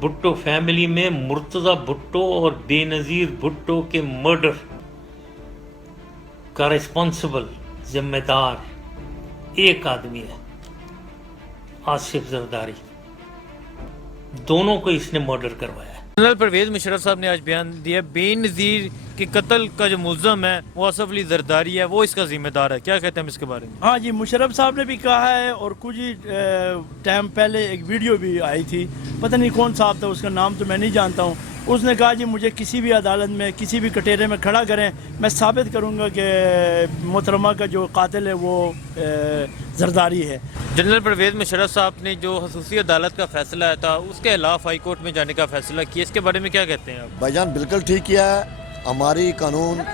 Bhutto family में मुर्तज़ा भुट्टो और बेनज़ीर भुट्टो के मर्डर का रिस्पॉन्सिबल जिम्मेदार एक आदमी है, आसिफ जरदारी। दोनों को इसने मर्डर करवाया है। जनरल परवेज मुशर्रफ साहब ने आज बयान दिया बेनज़ीर के कत्ल का जो मुल्ज़म है वो आसिफ अली जरदारी है, वो इसका जिम्मेदार है। क्या कहते हैं इसके बारे में? हाँ जी, मुशर्रफ साहब ने भी कहा है और कुछ ही टाइम पहले एक वीडियो भी आई थी, पता नहीं कौन साहब था, उसका नाम तो मैं नहीं जानता हूँ। उसने कहा जी मुझे किसी भी अदालत में किसी भी कटेरे में खड़ा करें, मैं साबित करूँगा कि मोहतरमा का जो कातिल है वो जरदारी है। जनरल परवेज मुशर्रफ साहब ने जो खसूसी अदालत का फैसला आया था उसके खिलाफ हाई कोर्ट में जाने का फैसला किया, इसके बारे में क्या कहते हैं आप? भाईजान बिल्कुल ठीक किया है। हमारी कानून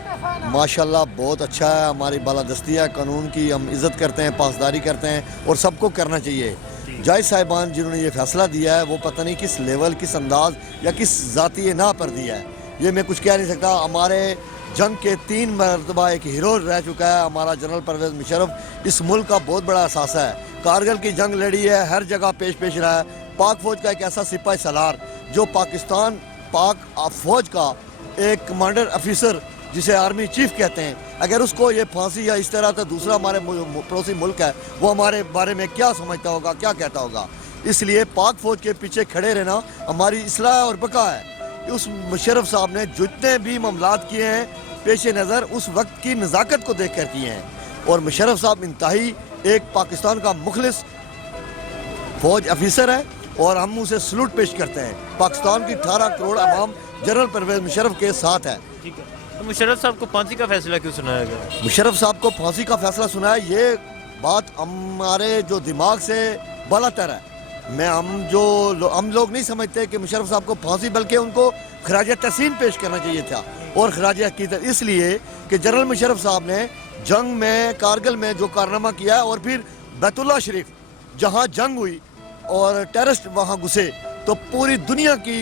माशाल्लाह बहुत अच्छा है, हमारी बालादस्ती है कानून की, हम इज़्ज़त करते हैं, पासदारी करते हैं और सबको करना चाहिए। जज साहिबान जिन्होंने ये फैसला दिया है वो पता नहीं किस लेवल, किस अंदाज या किस ज़ाती ना पर दिया है, ये मैं कुछ कह नहीं सकता। हमारे जंग के 3 मरतबा एक हीरो रह चुका है हमारा जनरल परवेज मुशर्रफ, इस मुल्क का बहुत बड़ा असासा है। कारगिल की जंग लड़ी है, हर जगह पेश रहा है। पाक फ़ौज का एक ऐसा सिपाही सालार जो पाकिस्तान पाक फ़ौज का एक कमांडर ऑफिसर जिसे आर्मी चीफ कहते हैं, अगर उसको ये फांसी या इस तरह से दूसरा हमारे पड़ोसी मुल्क है वो हमारे बारे में क्या समझता होगा, क्या कहता होगा। इसलिए पाक फ़ौज के पीछे खड़े रहना हमारी इस्लाह और बका है। उस मुशर्रफ साहब ने जितने भी मामलात किए हैं पेश नज़र उस वक्त की नज़ाकत को देख कर किए हैं, और मुशर्रफ साहब इंतहाई एक पाकिस्तान का मुखलिस फ़ौज ऑफिसर है और हम उसे सलूट पेश करते हैं। पाकिस्तान की 18 करोड़ आवाम जनरल परवेज मुशर्रफ के साथ है। ठीक है, तो मुशर्रफ साहब को फांसी का फैसला क्यों सुनाया गया? मुशर्रफ साहब को फांसी का फैसला सुनाया, ये बात हमारे जो दिमाग से बालातर है। हम लोग नहीं समझते कि मुशर्रफ साहब को फांसी, बल्कि उनको खराज तहसीन पेश करना चाहिए था और खराज अकीदत, इसलिए कि जनरल मुशर्रफ साहब ने जंग में कारगिल में जो कारनामा किया और फिर बैतुल्लाह शरीफ जहाँ जंग हुई और टेररिस्ट वहाँ घुसे तो पूरी दुनिया की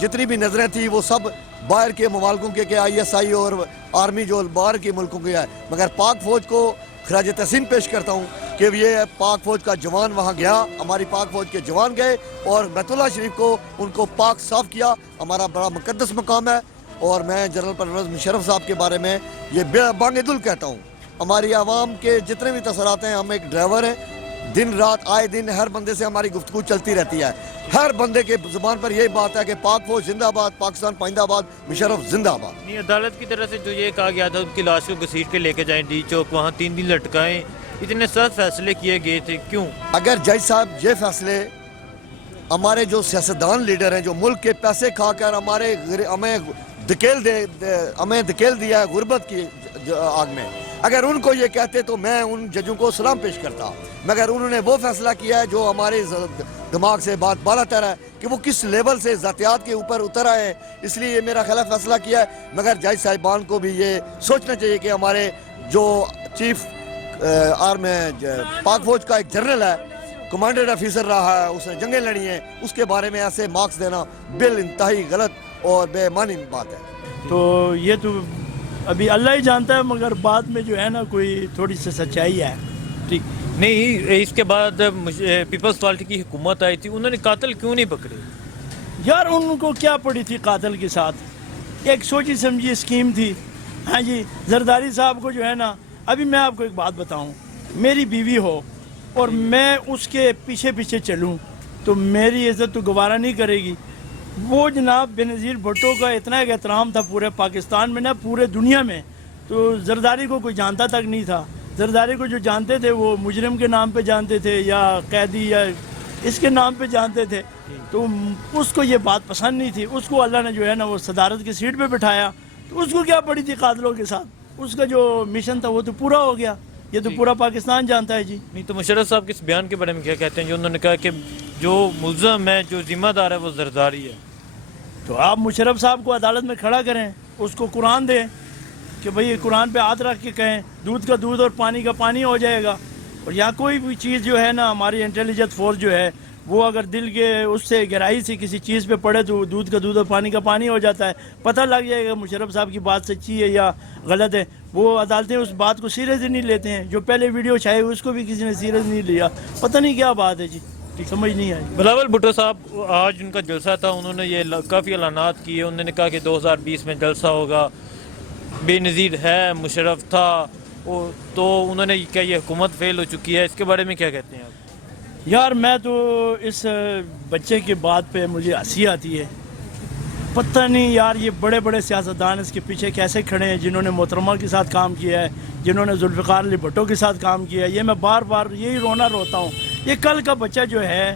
जितनी भी नज़रें थी वो सब बाहर के ममालकों के ISI और आर्मी जो बाहर के मुल्कों के है, मगर पाक फ़ौज को खराज तहसीन पेश करता हूँ कि ये पाक फ़ौज का जवान वहाँ गया, हमारी पाक फ़ौज के जवान गए और बैतुल्लाह शरीफ को उनको पाक साफ़ किया। हमारा बड़ा मुक़द्दस मकाम है और मैं जनरल परवेज मुशर्रफ साहब के बारे में ये बांगेदुल कहता हूँ। हमारी आवाम के जितने भी तसरात हैं, हम एक ड्राइवर हैं, दिन रात आए दिन हर बंदे से हमारी गुफ्तगू चलती रहती है। हर बंदे के ज़ुबान पर यही बात है कि पाक फ़ौज जिंदाबाद, पाकिस्तान पाइंदाबाद, मुशर्रफ जिंदाबाद। अदालत की तरफ से जो ये कहा गया था उनकी लाश को घसीट के लेके जाएं डी चौक, वहाँ 3 दिन लटकाएं, इतने सख्त फैसले किए गए थे, क्यों? अगर जज साहब ये फैसले हमारे जो सियासतदान लीडर हैं जो मुल्क के पैसे खाकर हमें धकेल दिया है गुर्बत की आग में, अगर उनको ये कहते तो मैं उन जजों को सलाम पेश करता, मगर उन्होंने वो फैसला किया है जो हमारे दिमाग से बात बालातर है कि वो किस लेवल से ज़ातियात के ऊपर उतर आए हैं, इसलिए ये मेरा ख्याल फैसला किया है। मगर जज साहिबान को भी ये सोचना चाहिए कि हमारे जो चीफ पाक फ़ौज का एक जनरल है, कमांडर ऑफिसर रहा है, उसने जंगें लड़ी हैं, उसके बारे में ऐसे मार्क्स देना बिल इंतहाई गलत और बेईमानी बात है। तो ये तो अभी अल्लाह ही जानता है, मगर बाद में जो है ना कोई थोड़ी सी सच्चाई है। ठीक नहीं, इसके बाद पीपल्स पार्टी की हुकूमत आई थी, उन्होंने कातिल क्यों नहीं पकड़े? यार उनको क्या पड़ी थी कातिल के साथ, एक सोची समझी स्कीम थी। हाँ जी, जरदारी साहब को जो है ना, अभी मैं आपको एक बात बताऊं, मेरी बीवी हो और मैं उसके पीछे पीछे चलूं तो मेरी इज़्ज़त तो गवारा नहीं करेगी। वो जनाब बेनज़ीर भुट्टो का इतना एक एहतराम था पूरे पाकिस्तान में ना, पूरे दुनिया में, तो जरदारी को कोई जानता तक नहीं था। जरदारी को जो जानते थे वो मुजरिम के नाम पे जानते थे या कैदी या इसके नाम पे जानते थे, तो उसको ये बात पसंद नहीं थी। उसको अल्लाह ने जो है ना वो सदारत की सीट पे बिठाया, तो उसको क्या पड़ी थी कातिलों के साथ, उसका जो मिशन था वो तो पूरा हो गया। ये तो पूरा पाकिस्तान जानता है जी। नहीं तो मुशर्रफ साहब के इस बयान के बारे में क्या कहते हैं जो उन्होंने कहा कि जो मुल्ज़म है, जो जिम्मेदार है वो जरदारी है? तो आप मुशर्रफ साहब को अदालत में खड़ा करें, उसको कुरान दें कि भाई कुरान पे हाथ रख के कहें दूध का दूध और पानी का पानी हो जाएगा। और या कोई भी चीज़ जो है ना, हमारी इंटेलिजेंस फोर्स जो है वो अगर दिल के उससे गहराई से किसी चीज़ पे पड़े तो दूध का दूध और पानी का पानी हो जाता है, पता लग जाएगा मुशर्रफ साहब की बात सच्ची है या गलत है। वो अदालतें उस बात को सीरियस ही नहीं लेते हैं, जो पहले वीडियो छाए उसको भी किसी ने सीरियस नहीं लिया, पता नहीं क्या बात है जी। समझ नहीं आई। بلاول بھٹو صاحب آج ان کا جلسہ تھا, انہوں نے یہ کافی اعلانات کیے. انہوں نے کہا کہ 2020 میں جلسہ ہوگا, بے نظیر ہے, مشرف تھا, تو انہوں نے کہا یہ حکومت فیل ہو چکی ہے. اس کے بارے میں کیا کہتے ہیں آپ؟ یار میں تو اس بچے کی بات پہ مجھے ہنسی آتی ہے. پتہ نہیں یار یہ بڑے بڑے سیاستدان اس کے پیچھے کیسے کھڑے ہیں, جنہوں نے محترمہ کے ساتھ کام کیا ہے, جنہوں نے ذوالفقار علی بھٹو کے ساتھ کام کیا ہے. یہ میں بار بار یہی روتا ہوں. یہ کل کا بچہ جو ہے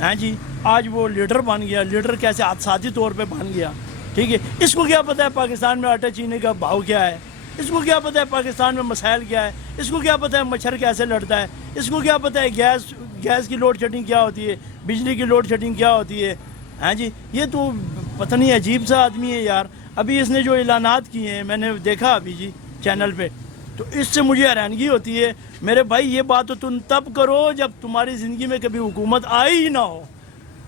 ہاں جی, آج وہ لیڈر بن گیا. لیڈر کیسے حادثاتی طور پہ بن گیا, ٹھیک ہے. اس کو کیا پتہ ہے پاکستان میں آٹا چینے کا بھاؤ کیا ہے, اس کو کیا پتہ ہے پاکستان میں مسائل کیا ہے, اس کو کیا پتہ ہے مچھر کیسے لڑتا ہے, اس کو کیا پتہ ہے گیس کی لوڈ شیڈنگ کیا ہوتی ہے, بجلی کی لوڈ شیڈنگ کیا ہوتی ہے. ہاں جی, یہ تو پتہ نہیں عجیب سا آدمی ہے یار. ابھی اس نے جو اعلانات کیے ہیں میں نے دیکھا ابھی جی چینل پہ, تو اس سے مجھے حیرانگی ہوتی ہے. میرے بھائی یہ بات تو تم تب کرو جب تمہاری زندگی میں کبھی حکومت آئی ہی نہ ہو.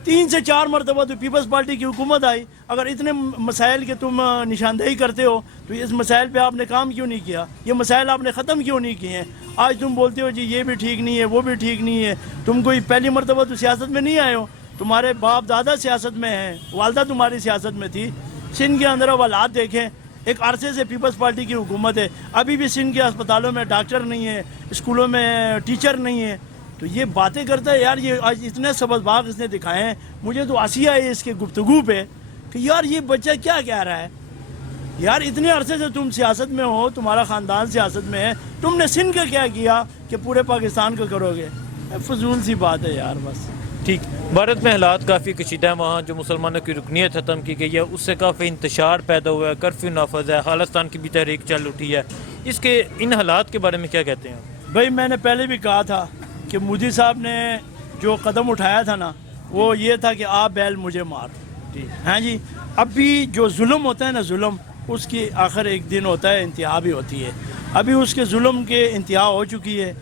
3 سے 4 مرتبہ تو پیپلز پارٹی کی حکومت آئی. اگر اتنے مسائل کے تم نشاندہی کرتے ہو تو اس مسائل پہ آپ نے کام کیوں نہیں کیا, یہ مسائل آپ نے ختم کیوں نہیں کیے ہیں. آج تم بولتے ہو جی یہ بھی ٹھیک نہیں ہے, وہ بھی ٹھیک نہیں ہے. تم کوئی پہلی مرتبہ تو سیاست میں نہیں آئے ہو, تمہارے باپ دادا سیاست میں ہیں, والدہ تمہاری سیاست میں تھی. سندھ کے اندر حالات دیکھیں, ایک عرصے سے پیپلز پارٹی کی حکومت ہے, ابھی بھی سندھ کے اسپتالوں میں ڈاکٹر نہیں ہے, اسکولوں میں ٹیچر نہیں ہے. تو یہ باتیں کرتا ہے یار, یہ آج اتنے سبزباغ اس نے دکھائے ہیں. مجھے تو ہنسی آئی اس کے گفتگو پہ کہ یار یہ بچہ کیا کہہ رہا ہے. یار اتنے عرصے سے تم سیاست میں ہو, تمہارا خاندان سیاست میں ہے, تم نے سندھ کا کیا کیا کہ پورے پاکستان کو کرو گے. فضول سی بات ہے یار بس. ٹھیک, بھارت میں حالات کافی کشیدہ ہیں. وہاں جو مسلمانوں کی رکنیت ختم کی گئی ہے اس سے کافی انتشار پیدا ہوا ہے, کرفیو نافذ ہے, خالصتان کی بھی تحریک چل اٹھی ہے. اس کے ان حالات کے بارے میں کیا کہتے ہیں آپ؟ بھائی میں نے پہلے بھی کہا تھا کہ مودی صاحب نے جو قدم اٹھایا تھا نا, وہ یہ تھا کہ آپ بیل مجھے مار. ہاں جی, ابھی جو ظلم ہوتا ہے نا, ظلم اس کی آخر ایک دن ہوتا ہے, انتہا بھی ہوتی ہے. ابھی اس کے ظلم کے انتہا ہو چکی ہے.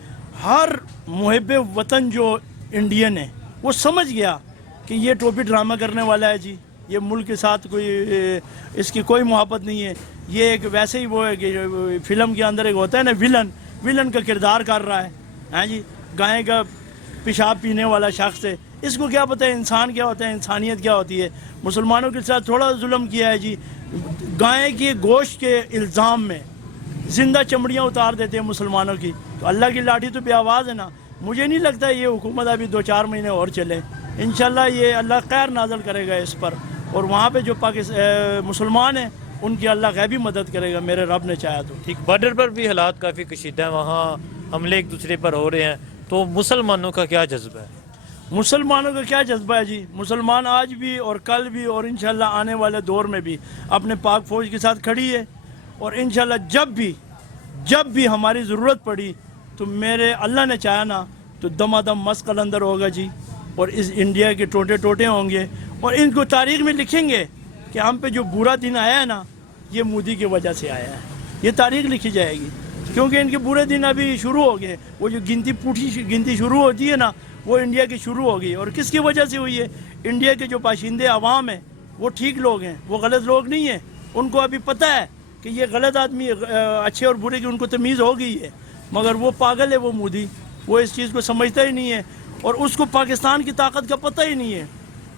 ہر محب وطن جو انڈین ہے وہ سمجھ گیا کہ یہ ٹوپی ڈرامہ کرنے والا ہے جی, یہ ملک کے ساتھ کوئی اس کی کوئی محبت نہیں ہے. یہ ایک ویسے ہی وہ ہے کہ فلم کے اندر ایک ہوتا ہے نا ولن کا کردار کر رہا ہے. ہاں جی, گائے کا پیشاب پینے والا شخص ہے. اس کو کیا پتہ ہے انسان کیا ہوتا ہے, انسانیت کیا ہوتی ہے. مسلمانوں کے ساتھ تھوڑا ظلم کیا ہے جی. گائے کے گوشت کے الزام میں زندہ چمڑیاں اتار دیتے ہیں مسلمانوں کی. تو اللہ کی لاٹھی تو بے آواز ہے نا. مجھے نہیں لگتا یہ حکومت ابھی 2-4 مہینے اور چلے. انشاءاللہ یہ اللہ خیر نازل کرے گا اس پر, اور وہاں پہ جو مسلمان ہیں ان کی اللہ غیبی مدد کرے گا, میرے رب نے چاہا تو. ٹھیک, بارڈر پر بھی حالات کافی کشیدہ ہیں, وہاں حملے ایک دوسرے پر ہو رہے ہیں. تو مسلمانوں کا کیا جذبہ ہے؟ مسلمانوں کا کیا جذبہ ہے جی. مسلمان آج بھی اور کل بھی اور انشاءاللہ آنے والے دور میں بھی اپنے پاک فوج کے ساتھ کھڑی ہے. اور انشاءاللہ جب بھی ہماری ضرورت پڑی تو میرے اللہ نے چاہا نا تو دمادم مست قلندر ہوگا جی, اور اس انڈیا کے ٹوٹے ہوں گے, اور ان کو تاریخ میں لکھیں گے کہ ہم پہ جو برا دن آیا ہے نا یہ مودی کی وجہ سے آیا ہے. یہ تاریخ لکھی جائے گی, کیونکہ ان کے برے دن ابھی شروع ہو گئے. وہ جو گنتی شروع ہوتی ہے نا وہ انڈیا کی شروع ہو گئی. اور کس کی وجہ سے ہوئی ہے؟ انڈیا کے جو باشندے عوام ہیں وہ ٹھیک لوگ ہیں, وہ غلط لوگ نہیں ہیں. ان کو ابھی پتہ ہے کہ یہ غلط آدمی اچھے اور برے کی ان کو تمیز ہو گئی ہے, مگر وہ پاگل ہے وہ مودی, وہ اس چیز کو سمجھتا ہی نہیں ہے. اور اس کو پاکستان کی طاقت کا پتہ ہی نہیں ہے.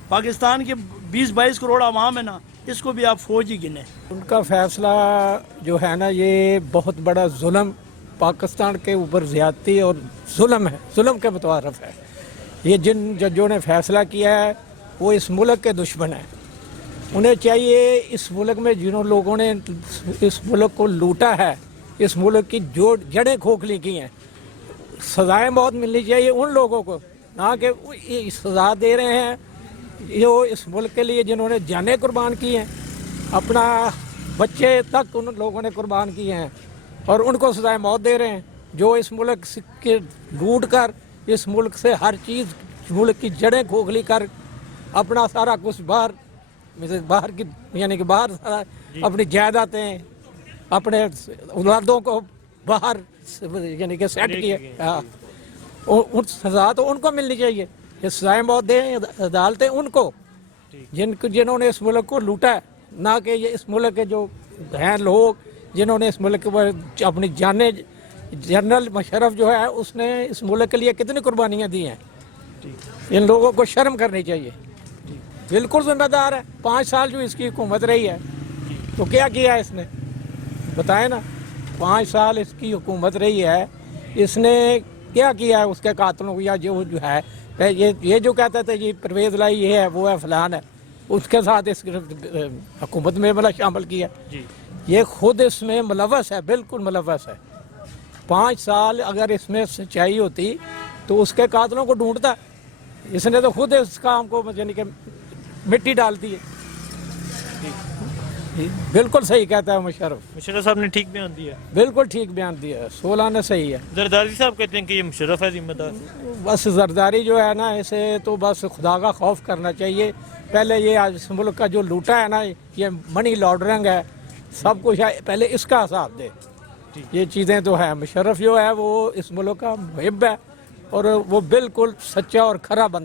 پاکستان کے 20-22 کروڑ عوام ہے نا, اس کو بھی آپ فوج ہی گنیں. ان کا فیصلہ جو ہے نا یہ بہت بڑا ظلم, پاکستان کے اوپر زیادتی اور ظلم ہے, ظلم کے متعارف ہے. یہ جن ججوں نے فیصلہ کیا ہے وہ اس ملک کے دشمن ہیں. انہیں چاہیے اس ملک میں جنہوں لوگوں نے اس ملک کو لوٹا ہے, اس ملک کی جو جڑیں کھوکھلی کی ہیں, سزائیں بہت ملنی چاہیے ان لوگوں کو, نہ کہ سزا دے رہے ہیں جو اس ملک کے لیے جنہوں نے جانیں قربان کی ہیں, اپنا بچے تک ان لوگوں نے قربان کیے ہیں, اور ان کو سزائیں موت دے رہے ہیں جو اس ملک کے لوٹ کر اس ملک سے ہر چیز ملک کی جڑیں کھوکھلی کر اپنا سارا کچھ باہر کی یعنی کہ باہر اپنی جائیدادیں اپنے اولادوں کو باہر یعنی کہ سیٹ کیے. سزا تو ان کو ملنی چاہیے, یہ سزائیں بہت دیں عدالتیں ان کو جنہوں نے اس ملک کو لوٹا ہے, نہ کہ یہ اس ملک کے جو ہیں لوگ جنہوں نے اس ملک پر اپنی جانیں. جنرل مشرف جو ہے اس نے اس ملک کے لیے کتنی قربانیاں دی ہیں, इन लोगों को शर्म करनी चाहिए, बिल्कुल जिम्मेदार है। 5 साल जो इसकी हुकूमत रही है तो क्या किया है इसने, बताए ना। 5 साल इसकी हुकूमत रही है, इसने क्या किया है उसके कातलों को, या जो है ये जो कहते थे जी परवेज लाई ये है वो है फलान है, उसके साथ इस हुकूमत में मतलब शामिल किया। ये खुद इसमें मुलव्वस है, बिल्कुल मुलव्वस है। 5 साल अगर इसमें सच्चाई होती तो उसके कातलों को ढूंढता, इसने तो खुद इस काम को यानी कि मिट्टी डालती है। बिल्कुल सही कहता है मुशर्रफ साहब ने ठीक बयान दिया, बिल्कुल ठीक बयान दिया है, 16 ने सही है। जरदारी साहब कहते हैं कि ये मुशर्रफ है जिम्मेदार। बस जरदारी जो है ना, इसे तो बस खुदा का खौफ करना चाहिए। पहले ये आज इस मुल्क का जो लूटा है ना, ये मनी लॉन्ड्रिंग है, सब कुछ है, पहले इसका हिसाब दे। ये चीज़ें तो है। मुशर्रफ जो है वो इस मुल्क का मुहिब है और वो बिल्कुल सच्चा और खरा बंदा